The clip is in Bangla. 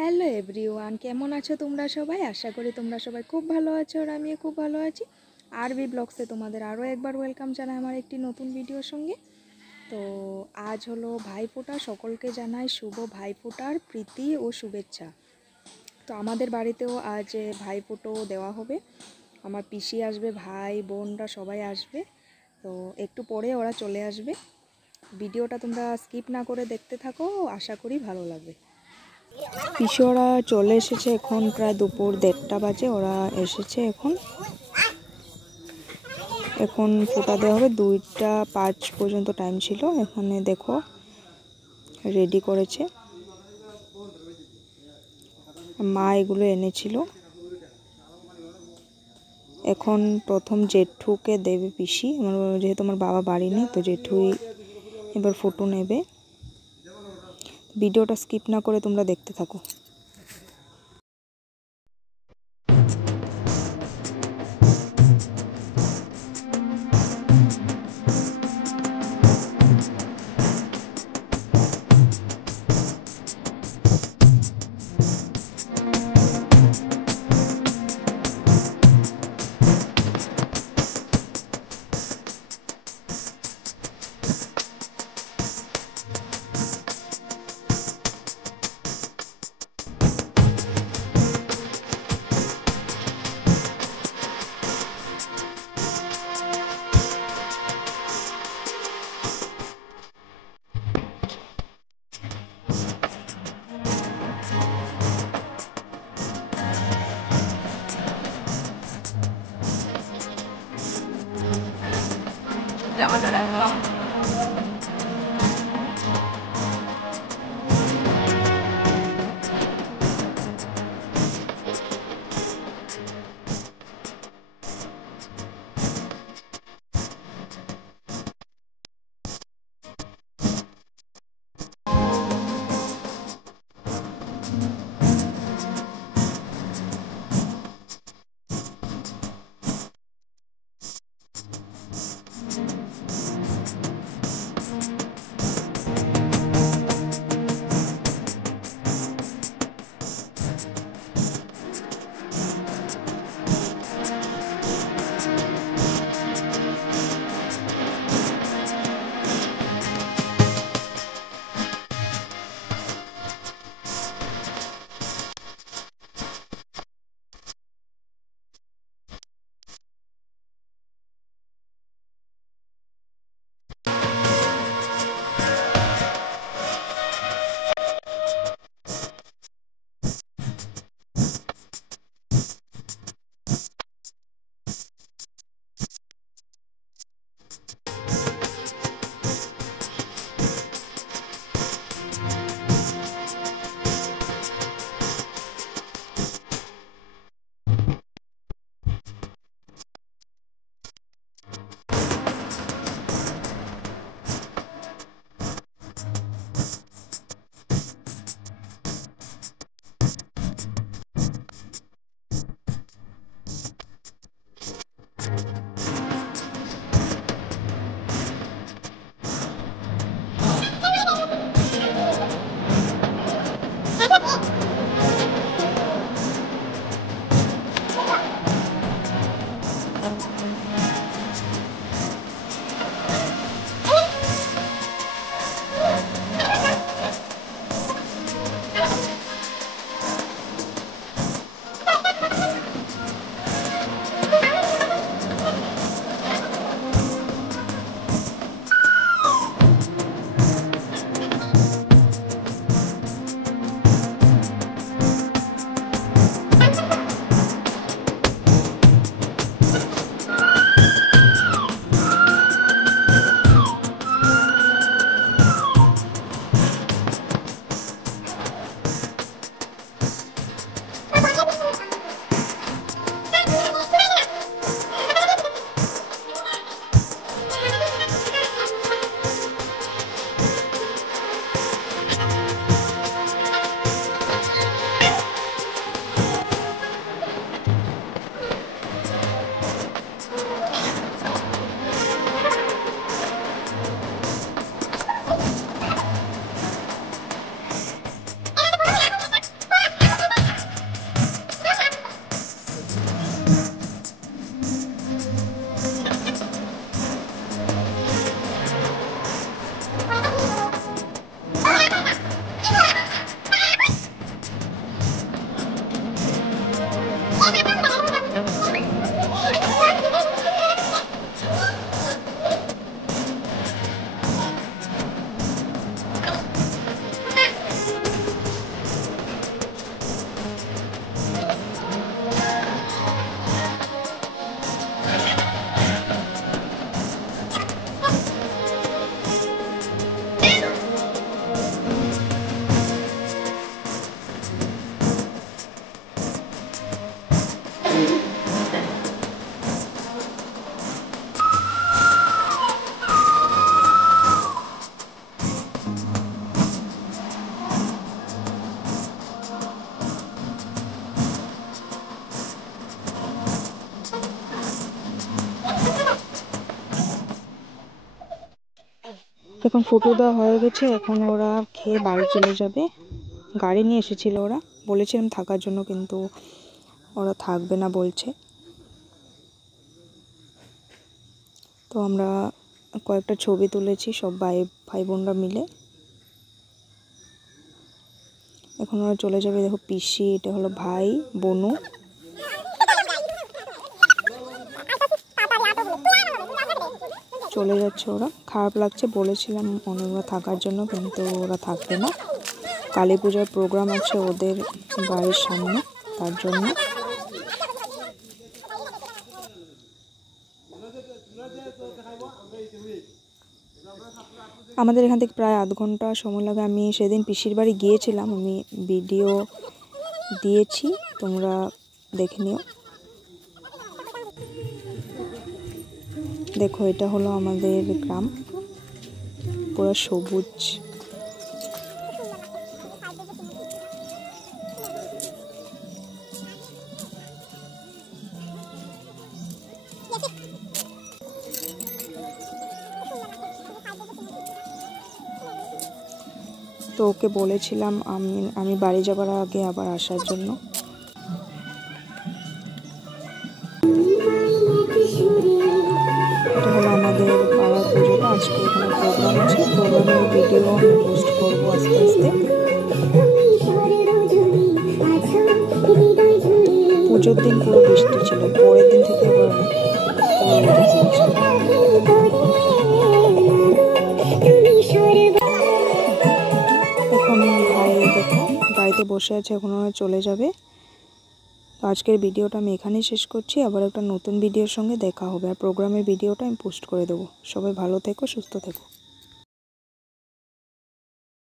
হ্যালো এভরিওয়ান, কেমন আছো তোমরা সবাই? আশা করি তোমরা সবাই খুব ভালো আছো আর আমিও খুব ভালো আছি। আরবি ব্লগসে তোমাদের আরও একবার ওয়েলকাম জানাই আমার একটি নতুন ভিডিওর সঙ্গে। তো আজ হলো ভাইফোঁটা, সকলকে জানাই শুভ ভাইফোঁটার প্রীতি ও শুভেচ্ছা। তো আমাদের বাড়িতেও আজ ভাইফোঁটো দেওয়া হবে। আমার পিসি আসবে, ভাই বোনরা সবাই আসবে। তো একটু পরে ওরা চলে আসবে। ভিডিওটা তোমরা স্কিপ না করে দেখতে থাকো, আশা করি ভালো লাগবে। পিসি ওরা চলে এসেছে, এখন প্রায় দুপুর 1:30 বাজে। ওরা এসেছে এখন ফোঁটা দেওয়া হবে। 2:05 পর্যন্ত টাইম ছিল। এখানে দেখো রেডি করেছে, মা এগুলো এনেছিল। এখন প্রথম জেঠুকে দেবে পিসি, যেহেতু আমার বাবা বাড়ি নেই, তো জেঠুই এবার ফটো নেবে। ভিডিওটা স্কিপ না করে তোমরা দেখতে থাকো। এখন ফটো দেওয়া হয়ে গেছে, এখন ওরা খেয়ে বাড়ি চলে যাবে। গাড়ি নিয়ে এসেছিল, ওরা বলেছিলাম থাকার জন্য, কিন্তু ওরা থাকবে না বলছে। তো আমরা কয়েকটা ছবি তুলেছি সব ভাই বোনরা মিলে। এখন ওরা চলে যাবে। দেখো পিসি, এটা হলো ভাই, বোনু। চলে যাচ্ছে ওরা, খারাপ লাগছে। বলেছিলাম অনেকবার থাকার জন্য, কিন্তু ওরা থাকবে না। কালী পূজার প্রোগ্রাম আছে ওদের বাড়ির সামনে, তার জন্য। আমাদের এখান থেকে প্রায় আধ ঘন্টা সময় লাগে। আমি সেদিন পিসির বাড়ি গিয়েছিলাম, আমি ভিডিও দিয়েছি, তোমরা দেখে নিও। দেখো এটা হলো আমাদের গ্রাম, পুরো সবুজ। তো ওকে বলেছিলাম আমি বাড়ি যাবার আগে আবার আসার জন্য। এটা হলো আমাদের পাড়ার পুজোটা। আজকে এখানে প্রোগ্রাম আছে, প্রোগ্রামের ভিডিও আমি পোস্ট করবো আস্তে আস্তে। পুজোর দিন পুরো বৃষ্টি ছিল, পরের দিন থেকে আবার এখন ভাই দেখো গাড়িতে বসে আছে, এখন ওরা চলে যাবে। তো আজকের ভিডিওটা আমি এখানেই শেষ করছি। আবার একটা নতুন ভিডিওর সঙ্গে দেখা হবে, আর প্রোগ্রামের ভিডিওটা আমি পোস্ট করে দেবো। সবাই ভালো থেকো, সুস্থ থেকো।